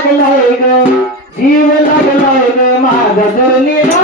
लागलाय ग जीव लागलाय ग माझा धरणीला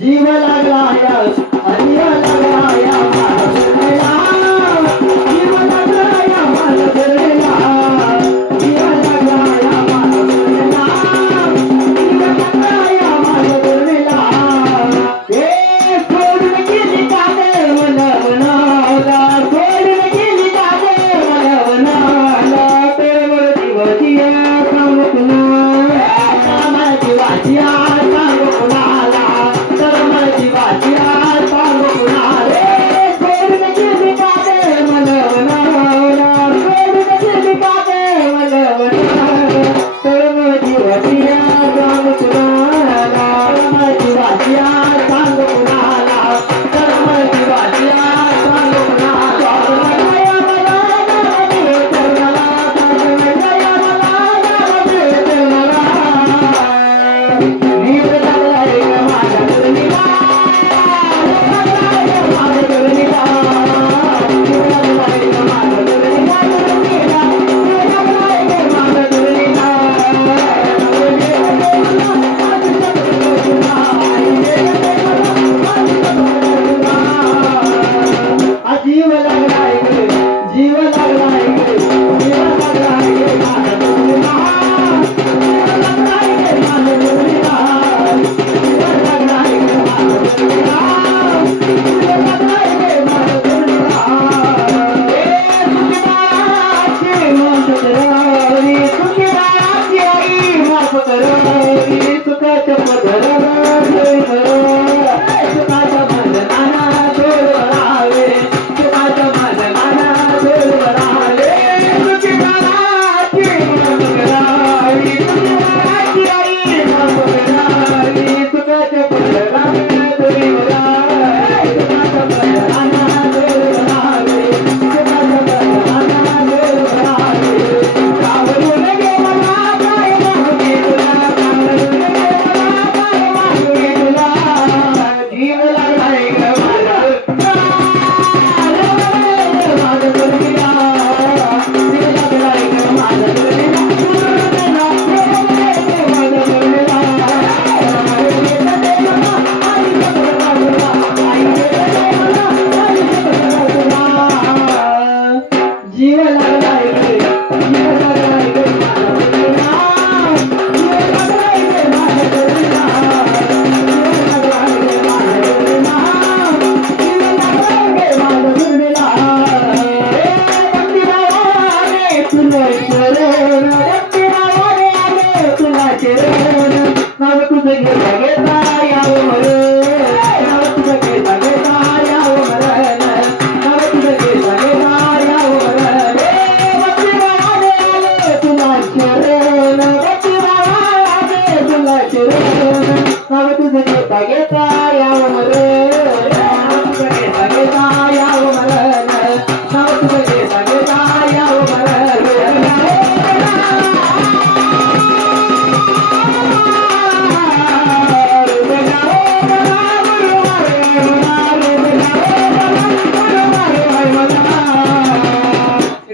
जीव लागलाय हरिया लागलाय जीव लागलाय माझा धरणीला जीव लागलाय माझा धरणीला हे सोडून गेली का रे मला म्हणाला सोडून गेली का रे मला म्हणाला तर मला जीवाची सांगू तुला मला जीवाची सांगू कुणाला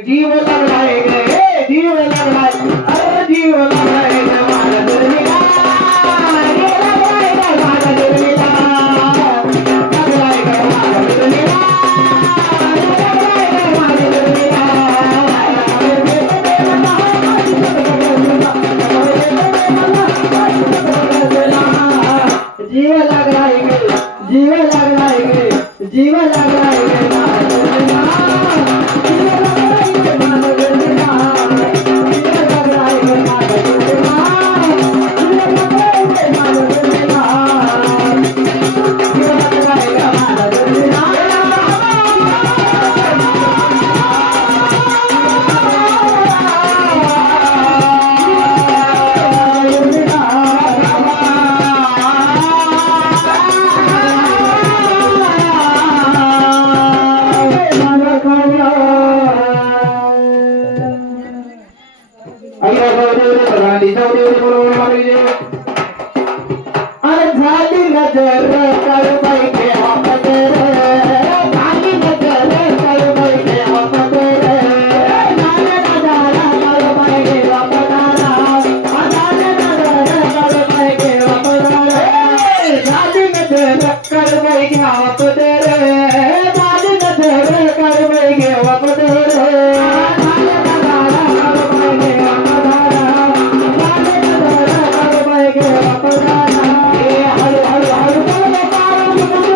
जीव लागलाय ग माझा धरणीला जीव लागलाय गे जीव लागलाय गे माझा जीव लागलाय गे माझा जीव लागलाय गे माझा जीव लागलाय गे माझा अरे झाली नजर कळबाई घेवा पदर झाली नजर कळबाई घेवा पदर झाले नजारा कळबाई घेवा पदारा झाले नजर कळबाई घेवा पदार झाली नजर कळबाई घेवा पदर झाली नजर कळबाई घेवा पदर झाले नजारा कळबाई घेवा पदारा झाले नजर कळबाई घेवा पदार हळू हळू हळू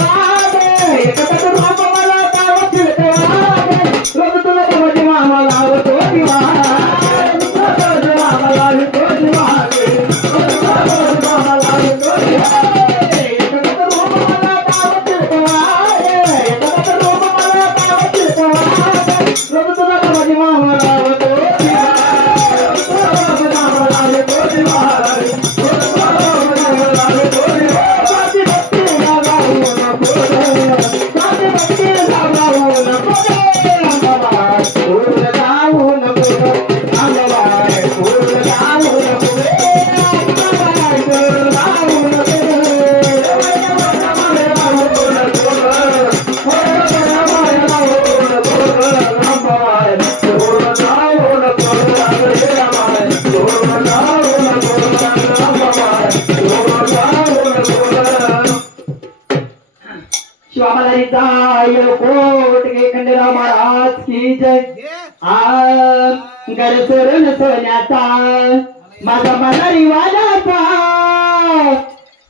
एकटाच बाप मला गाव फिरतवागे रोज तुला माझी मामा लावतो दिवा रोज मामा लावतो दिवा रोज मामा लावतो दिवा एकटाच बाप मला गाव फिरतवागे एकटाच बाप मला गाव फिरतवागे रोज तुला माझी मामा लावतो दिवा रोज मामा लावतो दिवा कोट के खंडेराव महाराज की जय घर सोडून सोन्याचा माझा मनारी वाजाचा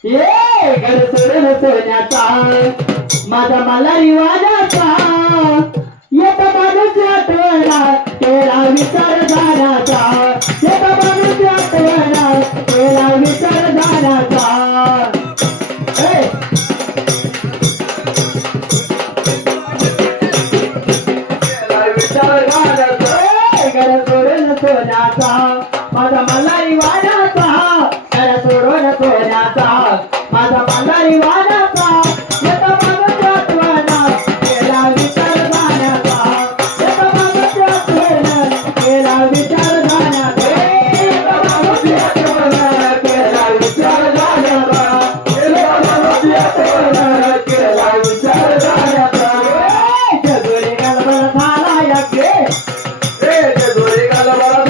ये घर सोडून सोन्याचा माझा मलारी वाजाचा येत माणूस आठवणा तेरा विचार जाण्याचा येत माणूस आठवणा तेरा विचार जाण्याचा सोन्याचा माझा मलारी वाण्याचा घर सोडून सोन्याचा माझा मलारी वाण्याचा येत माणूस आठवणा केला विचार जाण्याचा येत माणूस आठवणा केला विचार जाण्याचा येत माणूस आठवणा केला विचार जाण्याचा येत माणूस आठवणा केला विचार जाण्याचा जगोरी गलबल झाला याके जगोरी गलबल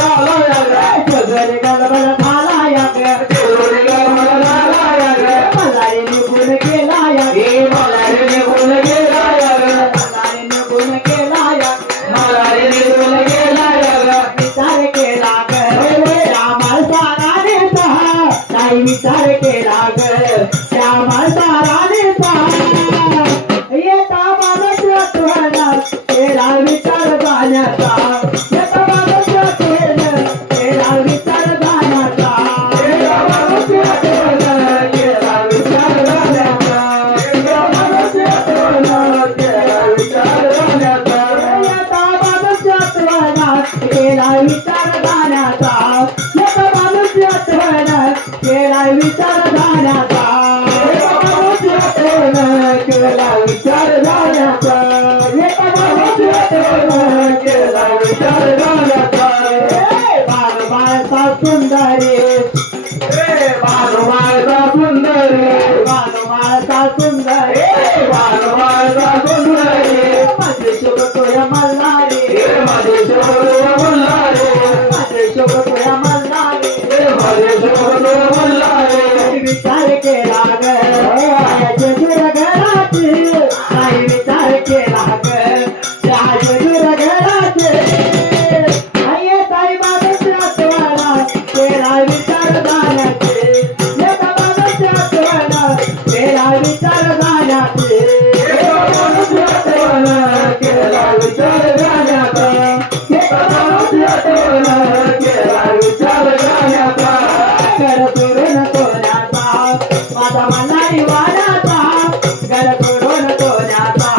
जगोरी गलबल झाला याके जगोरी गलबल झाला याके मलारी निघून गेला याके मलारी निघून गेला याके मलारी निघून गेला याके मलारी निघून गेला याके विचार केला ग श्यामा सारा देता नाही विचार केला ग श्यामा सारा देता येता माणूस आठवणा तेरा विचार जाण्याचा येता माणूस आठवणा तेरा विचार जाण्याचा येता माणूस आठवणा तेरा विचार जाण्याचा येता माणूस आठवणा तेरा विचार जाण्याचा येता माणूस आठवणा तेरा विचार जाण्याचा येता माणूस आठवणा तेरा विचार जाण्याचा येता माणूस आठवणा केला विचार जाण्याचा येता माणूस आठवणा केला विचार जाण्याचा बाळसा सुंदरी बाळसा सुंदरी बाळसा सुंदरी बाळसा सुंदरी माझे शुभ तुया मल्हारी माझे शुभ तुया मल्हारी माझे शुभ तुया मल्हारी माझे शुभ तुया मल्हारी विचार केला ग नाही विचार केला ग घराचे आई ताई माणूस आठवणा तेरा विचार जाण्याचे येता माणूस आठवणा तेरा विचार जाण्याचे येता माणूस आठवणा केला विचार जाण्याचा येता माणूस आठवणा केला विचार जाण्याचा घर सोडून सोन्याचा माझा मलारी वाण्याचा घर सोडून सोन्याचा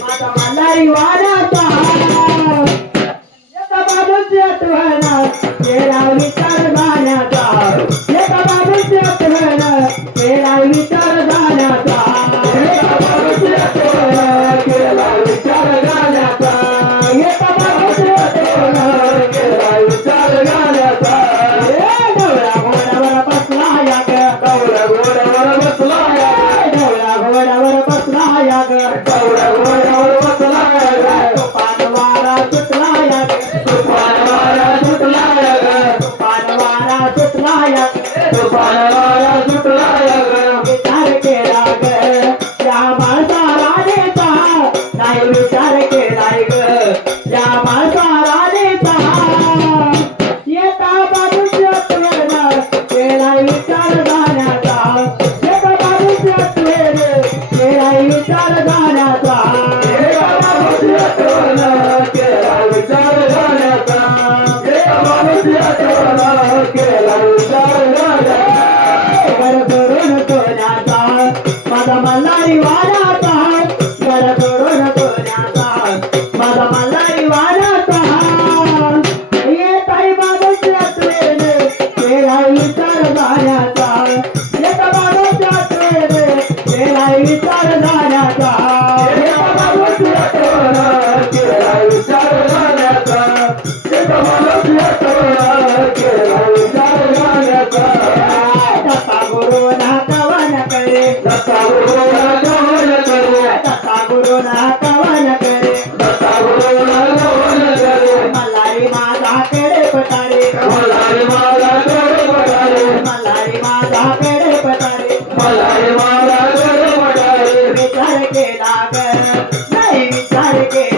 माझा मलारी वाण्याचा येता माणूस आठवणा तेरा विचार जाण्याचा येता माणूस आठवणा तेरा विचार जाण्याचा येता माणूस आठवणा केला विचार जाण्याचा येता माणूस आठवणा केला विचार जाण्याचा डवळा घोड्यावर बसला या ग डवळा घोड्यावर बसला या डवळा घोड्यावर बसला या ग डवळा घोड्यावर बसला या ग तुफानवारा सुटला या ग तुफानवारा सुटला या ग तुफानवारा सुटला या ग तुफानवारा सुटला या ग विचार केला ग श्यामा सारा देता नाही विचार केला ग श्यामा सारा देता येता माणूस आठवणा केला विचार जाण्याचा येता माणूस आठवणा केला विचार जाण्याचा एका माणूस आठवण केला विचार जाण्याचा एका माणूस आठवण केला विचार जाण्याचा घर सोडून सोन्याचा माझा मल्हारी वाण्याचा घर सोडून सोन्याचा माझा मल्हारी वाण्याचा येत आहे बाबाच्या ट्रेन केला विचार जाण्याचा येत बाबाच्या ट्रेन केला विचार जाण्याचा एका माणूस आठवण केला विचार जाण्याचा एका माणूस आठवण केला विचार जाण्याचा दत्ता गुरु ना कवन करे दत्ता गुरुला कवन करे दत्ता गुरु ना कवन करे दत्ता गुरुला कवन करे मल्हारी माझा केडे पटारे मल्हारी माला करे पडारे मल्हारी माझा केडे पटारे मल्हारी माला करे पडारे विचार केला ग नाही विचार केला